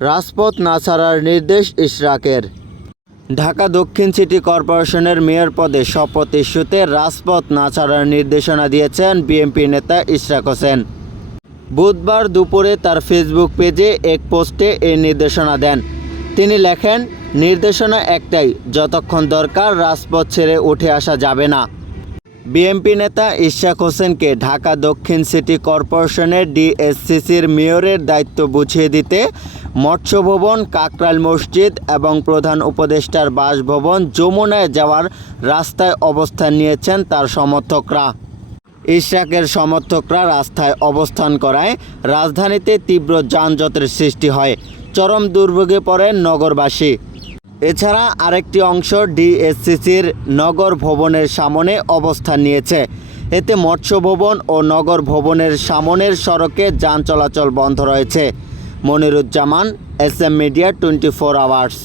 রাজপথ না ছাড়ার নির্দেশ ইশরাকের। ঢাকা দক্ষিণ সিটি কর্পোরেশনের মেয়র পদে শপথ ইস্যুতে রাজপথ না ছাড়ার নির্দেশনা দিয়েছেন বিএনপি নেতা ইশরাক হোসেন। বুধবার দুপুরে তার ফেসবুক পেজে এক পোস্টে এই নির্দেশনা দেন। তিনি লেখেন, নির্দেশনা একটাই, যতক্ষণ দরকার রাজপথ ছেড়ে উঠে আসা যাবে না। বিএনপি নেতা ইশরাক হোসেনকে ঢাকা দক্ষিণ সিটি কর্পোরেশনের ডিএসসিসির মেয়রের দায়িত্ব বুঝিয়ে দিতে মৎস্য ভবন, কাকরাইল মসজিদ এবং প্রধান উপদেষ্টার বাসভবন যমুনায় যাওয়ার রাস্তায় অবস্থান নিয়েছেন তার সমর্থকরা। ইশরাকের সমর্থকরা রাস্তায় অবস্থান করায় রাজধানীতে তীব্র যানজটের সৃষ্টি হয়। চরম দুর্ভোগে পড়েন নগরবাসী। এছাড়া আরেকটি অংশ ডিএসসিসির নগর ভবনের সামনে অবস্থান নিয়েছে। এতে মৎস্য ভবন ও নগর ভবনের সামনের সড়কে যান চলাচল বন্ধ রয়েছে। Moniruzzaman, SM media 24 hours.